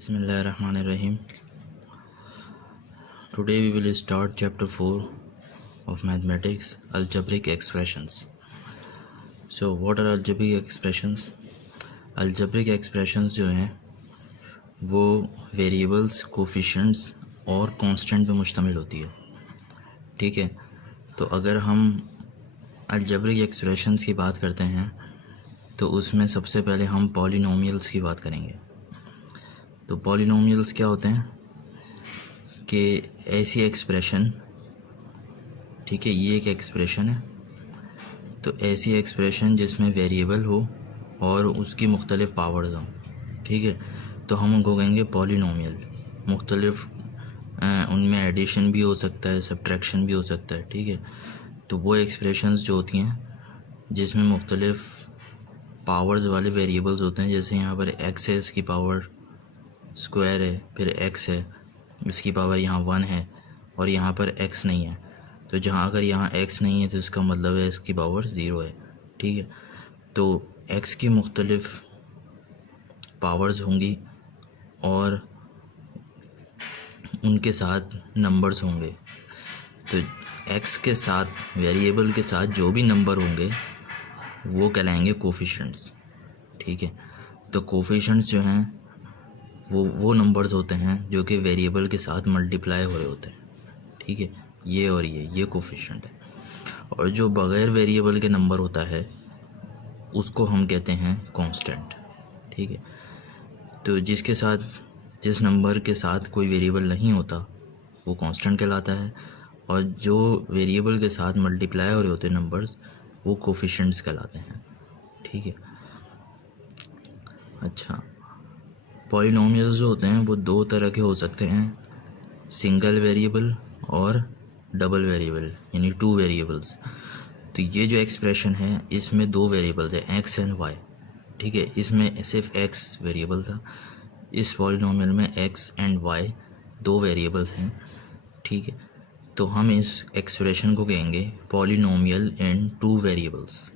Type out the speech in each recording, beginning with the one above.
Bismillahirrahmanirrahim. Today we will start chapter 4 of mathematics, algebraic expressions. So what are algebraic expressions? Algebraic expressions जो हैं वो variables, coefficients और constant पे मुश्तमिल होती है. ठीक है, तो अगर हम अलजेब्रिक एक्सप्रेशंस की बात करते हैं तो उसमें सबसे पहले हम पॉलिनोमियल्स की बात करेंगे. तो पॉलिनोमियल्स क्या होते हैं कि ऐसी एक्सप्रेशन, ठीक है, ये एक एक्सप्रेशन है, तो ऐसी एक्सप्रेशन जिसमें वेरिएबल हो और उसकी मुख्तलिफ़ पावर्स हों. ठीक है, तो हम उनको कहेंगे पॉलिनोमियल. मुख्तलिफ़ उनमें एडिशन भी हो सकता है, सब्ट्रैक्शन भी हो सकता है. ठीक है, तो वो एक्सप्रेशंस जो होती हैं जिसमें मुख्तलिफ़ पावर्स वाले वेरिएबल्स होते हैं, जैसे यहाँ पर एक्स है, इसकी पावर स्क्वायर है, फिर एक्स है, इसकी पावर यहाँ 1 है, और यहाँ पर एक्स नहीं है. तो जहाँ अगर यहाँ एक्स नहीं है तो इसका मतलब है इसकी पावर 0 है. ठीक है, तो एक्स की मुख्तलिफ़ पावर्स होंगी और उनके साथ नंबर्स होंगे. तो एक्स के साथ, वेरिएबल के साथ जो भी नंबर होंगे वो कहलाएंगे कोफिशिएंट्स. ठीक है, तो कोफिशिएंट्स जो हैं वो नंबर्स होते हैं जो कि वेरिएबल के साथ मल्टीप्लाई हो रहे होते हैं. ठीक है, ये और ये कोफिशिएंट है. और जो बग़ैर वेरिएबल के नंबर होता है उसको हम कहते हैं कांस्टेंट. ठीक है, तो जिस नंबर के साथ कोई वेरिएबल नहीं होता वो कांस्टेंट कहलाता है, और जो वेरिएबल के साथ मल्टीप्लाई हो रहे होते हैं नंबर्स वो कोफिशिएंट्स कहलाते हैं. ठीक है, अच्छा, पॉलिनोमियल्स जो होते हैं वो दो तरह के हो सकते हैं, सिंगल वेरिएबल और डबल वेरिएबल, यानी 2 वेरिएबल्स. तो ये जो एक्सप्रेशन है इसमें 2 वेरिएबल्स हैं, एक्स एंड वाई. ठीक है, इसमें सिर्फ एक्स वेरिएबल था, इस पॉलिनोमियल में एक्स एंड वाई 2 वेरिएबल्स हैं. ठीक है, तो हम इस एक्सप्रेशन को कहेंगे पॉलिनोमियल एंड 2 वेरिएबल्स.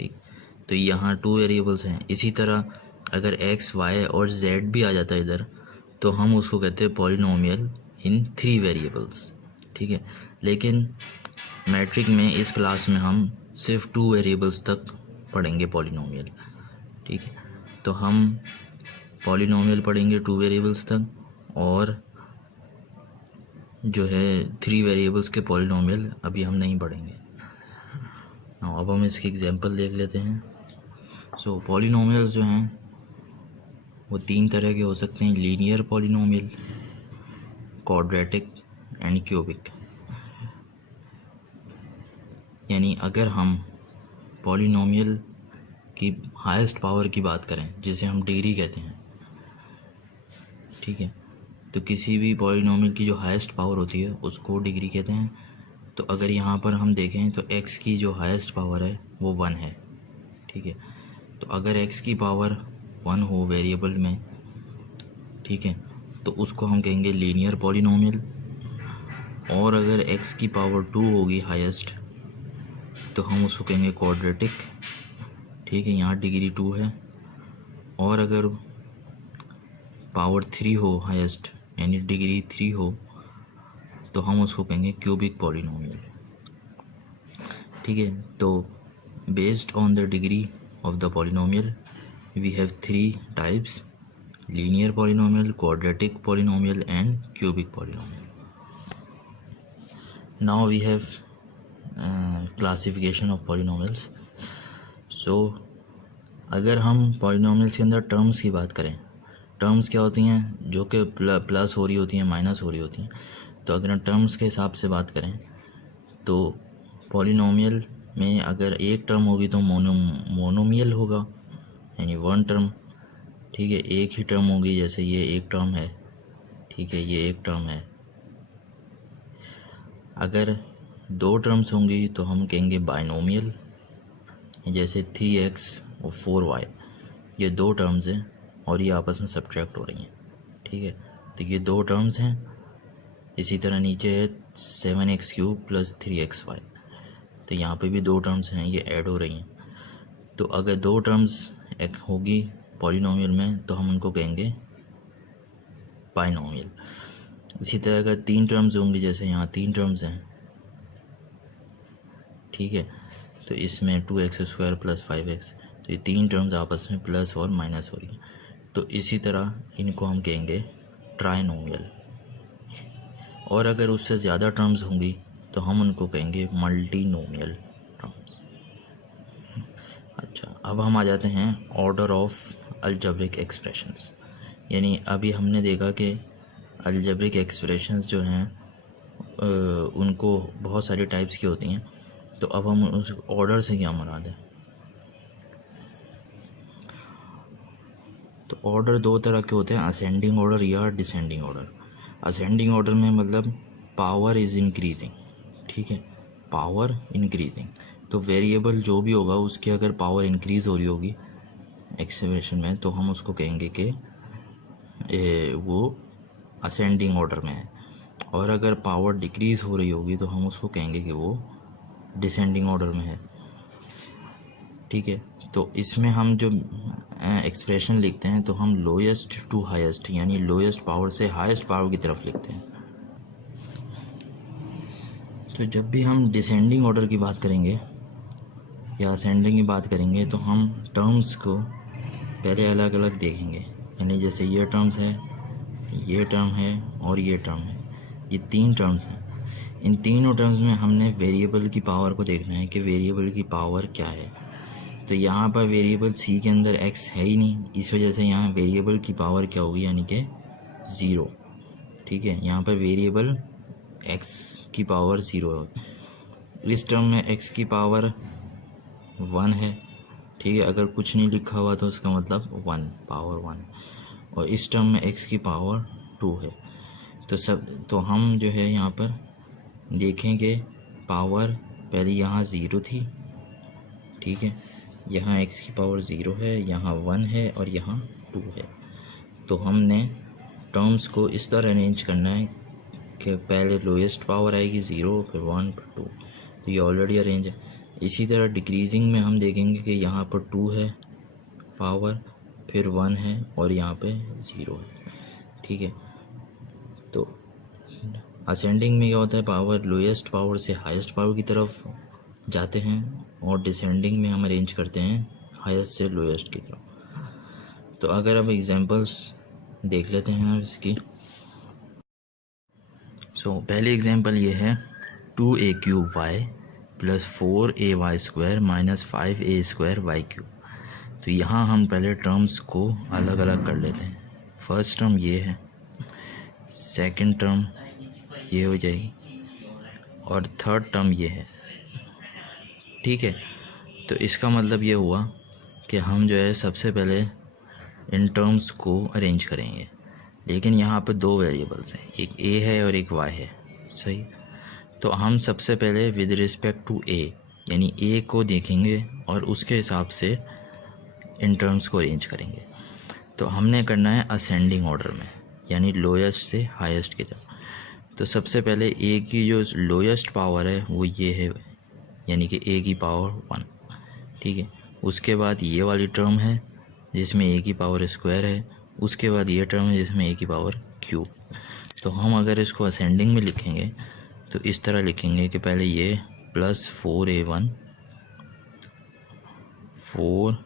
ठीक, तो यहाँ 2 वेरिएबल्स हैं. इसी तरह अगर एक्स, वाई और जेड भी आ जाता है इधर तो हम उसको कहते हैं पॉलिनोमियल इन 3 वेरिएबल्स. ठीक है, लेकिन मैट्रिक में इस क्लास में हम सिर्फ 2 वेरिएबल्स तक पढ़ेंगे पॉलिनोमियल. ठीक है, तो हम पॉलिनोमियल पढ़ेंगे 2 वेरिएबल्स तक, और जो है 3 वेरिएबल्स के पॉलिनोमियल अभी हम नहीं पढ़ेंगे. अब हम इसकी एग्जांपल देख लेते हैं. सो पॉलिनोमियल्स जो हैं वो 3 तरह के हो सकते हैं, linear polynomial, quadratic and cubic. यानी अगर हम पॉलिनोमियल की हाईएस्ट पावर की बात करें जिसे हम डिग्री कहते हैं, ठीक है, तो किसी भी पॉलिनोमियल की जो हाईएस्ट पावर होती है उसको डिग्री कहते हैं. तो अगर यहाँ पर हम देखें तो x की जो हाईएस्ट पावर है वो 1 है. ठीक है, तो अगर x की पावर 1 हो वेरिएबल में, ठीक है, तो उसको हम कहेंगे लीनियर पॉलिनोमियल. और अगर x की पावर 2 होगी हाईएस्ट तो हम उसको कहेंगे क्वाड्रेटिक. ठीक है, यहाँ डिग्री 2 है. और अगर पावर 3 हो हाईएस्ट, यानी डिग्री 3 हो, तो हम उसको कहेंगे क्यूबिक पॉलिनोमियल. ठीक है, तो based on the degree of the polynomial we have 3 types: linear polynomial, quadratic polynomial and cubic polynomial. Now we have classification of polynomials. So अगर हम polynomials के अंदर टर्म्स की बात करें, टर्म्स क्या होती हैं जो कि प्लस हो रही होती हैं, माइनस हो रही होती हैं. तो अगर हम टर्म्स के हिसाब से बात करें तो पॉलिनोमियल में अगर एक टर्म होगी तो मोनोमियल होगा, यानी 1 टर्म. ठीक है, एक ही टर्म होगी, जैसे ये एक टर्म है. ठीक है, ये एक टर्म है. अगर 2 टर्म्स होंगी तो हम कहेंगे बाइनोमियल, जैसे 3x और 4y, ये 2 टर्म्स हैं और ये आपस में सब्ट्रैक्ट हो रही हैं. ठीक है, तो ये 2 टर्म्स हैं. इसी तरह नीचे है 7x³ + 3xy, तो यहाँ पे भी 2 टर्म्स हैं, ये ऐड हो रही हैं. तो अगर 2 टर्म्स एक होगी पॉलिनोमियल में तो हम उनको कहेंगे बाइनोमियल। इसी तरह अगर 3 टर्म्स होंगी, जैसे यहाँ 3 टर्म्स हैं, ठीक है, तो इसमें 2x² + 5x, तो ये 3 टर्म्स आपस में प्लस और माइनस हो रही हैं, तो इसी तरह इनको हम कहेंगे ट्राइनोमियल। और अगर उससे ज़्यादा टर्म्स होंगी तो हम उनको कहेंगे मल्टीनोमियल टर्म्स। अच्छा, अब हम आ जाते हैं ऑर्डर ऑफ अलजेब्रिक एक्सप्रेशंस। यानी अभी हमने देखा कि अलजेब्रिक एक्सप्रेशंस जो हैं उनको बहुत सारी टाइप्स की होती हैं, तो अब हम उस ऑर्डर से क्या मुराद है। तो ऑर्डर दो तरह के होते हैं, असेंडिंग ऑर्डर या डिसेंडिंग ऑर्डर। असेंडिंग ऑर्डर में मतलब पावर इज़ इंक्रीजिंग, ठीक है, पावर इंक्रीजिंग, तो वेरिएबल जो भी होगा उसकी अगर पावर इंक्रीज़ हो रही होगी एक्सप्रेशन में, तो हम उसको कहेंगे कि वो असेंडिंग ऑर्डर में है। और अगर पावर डिक्रीज़ हो रही होगी तो हम उसको कहेंगे कि वो डिसेंडिंग ऑर्डर में है, ठीक है। तो इसमें हम जो एक्सप्रेशन लिखते हैं तो हम लोएस्ट टू हाईएस्ट, यानी लोएस्ट पावर से हाईएस्ट पावर की तरफ लिखते हैं। तो जब भी हम डिसेंडिंग ऑर्डर की बात करेंगे या असेंडिंग की बात करेंगे तो हम टर्म्स को पहले अलग अलग देखेंगे। यानी जैसे ये टर्म्स है, ये टर्म है और ये टर्म है, ये 3 टर्म्स हैं। इन तीनों टर्म्स में हमने वेरिएबल की पावर को देखना है कि वेरिएबल की पावर क्या है। तो यहाँ पर वेरिएबल सी के अंदर x है ही नहीं, इस वजह से यहाँ वेरिएबल की पावर क्या होगी, यानी कि 0, ठीक है। यहाँ पर वेरिएबल x की पावर 0 है। इस टर्म में x की पावर 1 है, ठीक है, अगर कुछ नहीं लिखा हुआ तो उसका मतलब 1 पावर 1। और इस टर्म में x की पावर 2 है। तो हम जो है यहाँ पर देखेंगे पावर पहले यहाँ 0 थी, ठीक है, यहाँ x की पावर 0 है, यहाँ 1 है और यहाँ 2 है। तो हमने टर्म्स को इस तरह अरेंज करना है कि पहले लोएस्ट पावर आएगी 0, फिर 1, फिर 2, तो ये ऑलरेडी अरेंज है। इसी तरह डिक्रीजिंग में हम देखेंगे कि यहाँ पर 2 है पावर, फिर 1 है और यहाँ पे 0 है, ठीक है। तो असेंडिंग में क्या होता है, पावर लोएस्ट पावर से हाईएस्ट पावर की तरफ जाते हैं, और डिसेंडिंग में हम अरेंज करते हैं हाईएस्ट से लोएस्ट की तरफ। तो अगर अब एग्जांपल्स देख लेते हैं अब इसकी। पहली एग्जांपल ये है 2a³ + 4ay² - 5a² y³। तो यहाँ हम पहले टर्म्स को अलग अलग कर लेते हैं। फर्स्ट टर्म ये है, सेकंड टर्म ये हो जाएगी और थर्ड टर्म ये है, ठीक है। तो इसका मतलब ये हुआ कि हम जो है सबसे पहले इन टर्म्स को अरेंज करेंगे, लेकिन यहाँ पर 2 वेरिएबल्स हैं, एक a है और एक y है, सही। तो हम सबसे पहले विद रिस्पेक्ट टू a यानी a को देखेंगे और उसके हिसाब से इन टर्म्स को अरेंज करेंगे। तो हमने करना है असेंडिंग ऑर्डर में, यानी लोएस्ट से हाईएस्ट की तरफ। तो सबसे पहले a की जो लोएस्ट पावर है वो ये है, यानी कि a की पावर 1, ठीक है। उसके बाद ये वाली टर्म है जिसमें a की पावर स्क्वायर है, उसके बाद ये टर्म है जिसमें a की पावर क्यूब। तो हम अगर इसको असेंडिंग में लिखेंगे तो इस तरह लिखेंगे कि पहले ये + 4a1 4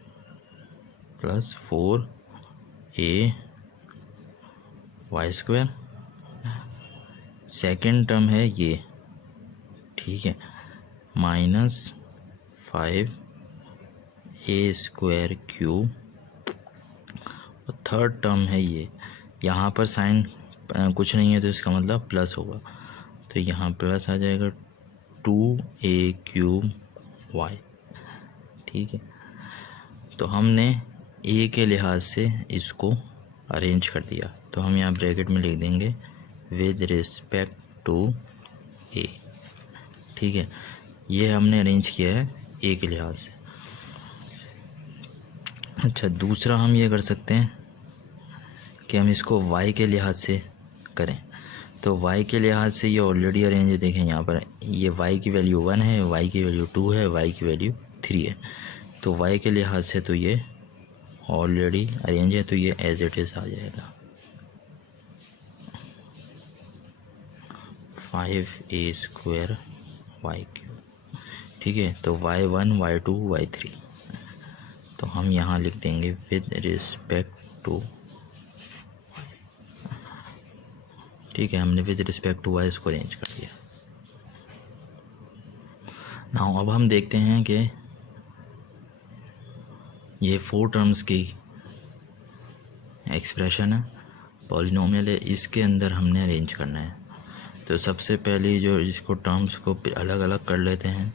+ 4ay², सेकेंड टर्म है ये, ठीक है, -5a² और थर्ड टर्म है ये। यहाँ पर साइन कुछ नहीं है तो इसका मतलब प्लस होगा, तो यहाँ प्लस आ जाएगा 2a³y, ठीक है। तो हमने a के लिहाज से इसको अरेंज कर दिया, तो हम यहाँ ब्रैकेट में लिख देंगे विद रिस्पेक्ट टू a, ठीक है। ये हमने अरेंज किया है a के लिहाज से। अच्छा, दूसरा हम ये कर सकते हैं कि हम इसको y के लिहाज से करें। तो y के लिहाज से ये ऑलरेडी अरेंज है, देखें यहाँ पर ये y की वैल्यू 1 है, y की वैल्यू 2 है, y की वैल्यू 3 है। तो y के लिहाज से तो ये ऑलरेडी अरेंज है, तो ये एज इट इज़ आ जाएगा। 5a² y³। ठीक है, तो y1 y2 y3 तो हम यहाँ लिख देंगे विद रिस्पेक्ट टू। ठीक है, हमने विद रिस्पेक्ट टू y इसको अरेंज कर दिया। नाउ अब हम देखते हैं कि ये 4 टर्म्स की एक्सप्रेशन है, पॉलिनोमियल है, इसके अंदर हमने अरेंज करना है। तो सबसे पहले जो इसको टर्म्स को अलग अलग कर लेते हैं।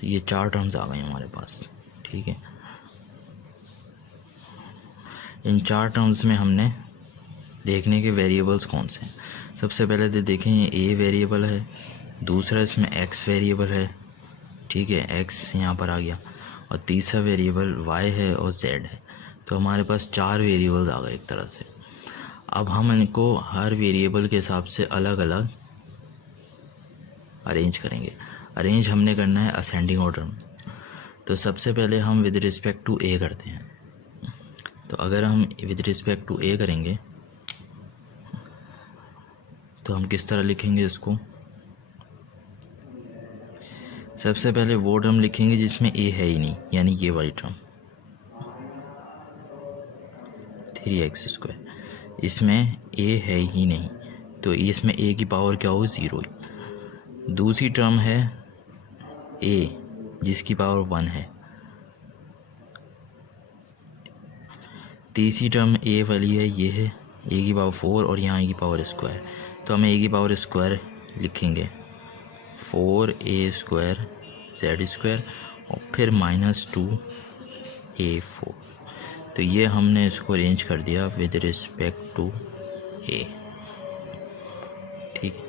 तो ये 4 टर्म्स आ गए हमारे पास। ठीक है, इन 4 टर्म्स में हमने देखने के वेरिएबल्स कौन से हैं। सबसे पहले तो देखें, ये ए वेरिएबल है, दूसरा इसमें एक्स वेरिएबल है। ठीक है, एक्स यहाँ पर आ गया, और तीसरा वेरिएबल वाई है और जेड है। तो हमारे पास 4 वेरिएबल्स आ गए एक तरह से। अब हम इनको हर वेरिएबल के हिसाब से अलग अलग अरेंज करेंगे। अरेंज हमने करना है असेंडिंग ऑर्डर में। तो सबसे पहले हम विद रिस्पेक्ट टू ए करते हैं। तो अगर हम विद रिस्पेक्ट टू ए करेंगे तो हम किस तरह लिखेंगे इसको। सबसे पहले वो टर्म लिखेंगे जिसमें ए है ही नहीं, यानी ये वाली टर्म 3x²। इसमें ए है ही नहीं, तो इसमें ए की पावर क्या हो, 0। दूसरी टर्म है ए जिसकी पावर 1 है। तीसरी टर्म ए वाली है, ये है ए की पावर 4 और यहाँ ए की पावर स्क्वायर। तो हम ए की पावर स्क्वायर लिखेंगे 4a² z² और फिर -2a4। तो ये हमने इसको अरेंज कर दिया विद रिस्पेक्ट टू ए। ठीक है,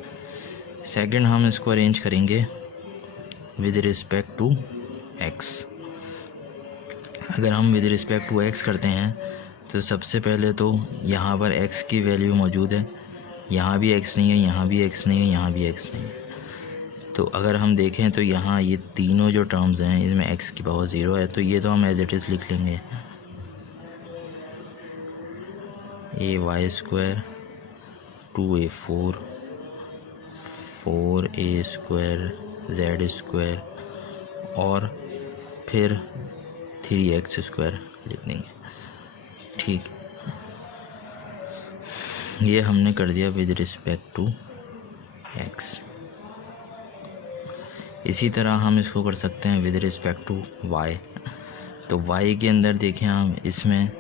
सेकंड हम इसको अरेंज करेंगे विद रिस्पेक्ट टू एक्स। अगर हम विद रिस्पेक्ट टू एक्स करते हैं तो सबसे पहले तो यहाँ पर x की वैल्यू मौजूद है, यहाँ भी x नहीं है, यहाँ भी x नहीं है, यहाँ भी x नहीं है। तो अगर हम देखें तो यहाँ ये तीनों जो टर्म्स हैं इसमें x की पावर 0 है, तो ये तो हम एज इट इज़ लिख लेंगे ay² 2a4 4a² z² और फिर 3x² लिख देंगे। ठीक, ये हमने कर दिया विद रिस्पेक्ट टू x। इसी तरह हम इसको कर सकते हैं विद रिस्पेक्ट टू y। तो y के अंदर देखें हम, इसमें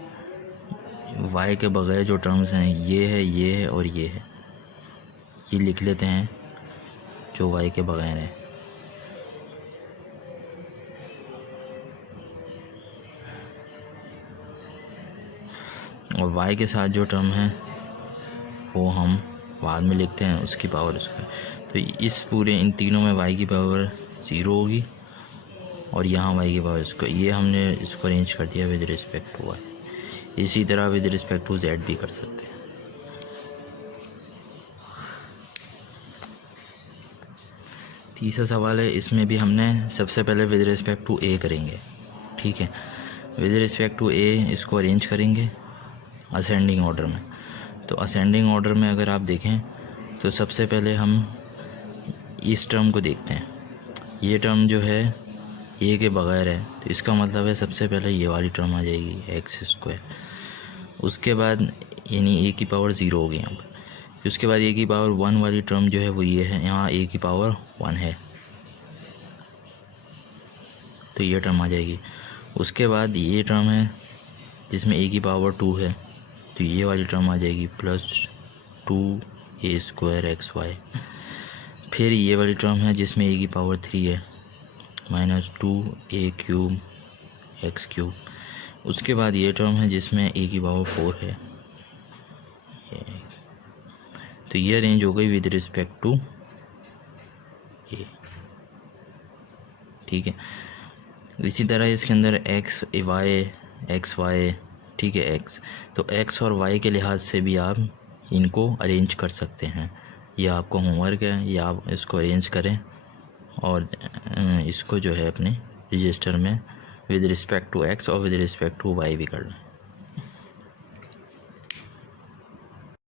y के बगैर जो टर्म्स हैं ये है और ये है, ये लिख लेते हैं जो y के बगैर है। और y के साथ जो टर्म है वो हम बाद में लिखते हैं उसकी पावर स्क्वायर। तो इस पूरे इन तीनों में y की पावर 0 होगी और यहाँ y की पावर स्क्वायर। ये हमने इसको अरेंज कर दिया विद रिस्पेक्ट टू y। इसी तरह विद रिस्पेक्ट टू z भी कर सकते हैं। तीसरा सवाल है, इसमें भी हमने सबसे पहले विद रिस्पेक्ट टू a करेंगे। ठीक है, विद रिस्पेक्ट टू a इसको अरेंज करेंगे असेंडिंग ऑर्डर में। तो असेंडिंग ऑर्डर में अगर आप देखें तो सबसे पहले हम इस टर्म को देखते हैं। ये टर्म जो है ए के बगैर है, तो इसका मतलब है सबसे पहले ये वाली टर्म आ जाएगी x²। उसके बाद यानी ए की पावर 0 होगी यहाँ पर। उसके बाद ए की पावर 1 वाली टर्म जो है वो ये है, यहाँ ए की पावर 1 है, तो ये टर्म आ जाएगी। उसके बाद ये टर्म है जिसमें ए की पावर 2 है, तो ये वाली टर्म आ जाएगी +2a² xy। फिर ये वाली टर्म है जिसमें ए की पावर 3 है, -2a³ x³। उसके बाद ये टर्म है जिसमें ए की पावर 4 है, तो ये अरेंज हो गई विद रिस्पेक्ट टू ए। ठीक है, इसी तरह इसके अंदर x y, ठीक है, x, तो x और y के लिहाज से भी आप इनको अरेंज कर सकते हैं। ये आपका होमवर्क है, या आप इसको अरेंज करें और इसको जो है अपने रजिस्टर में विद रिस्पेक्ट टू x और विद रिस्पेक्ट टू y भी कर लें।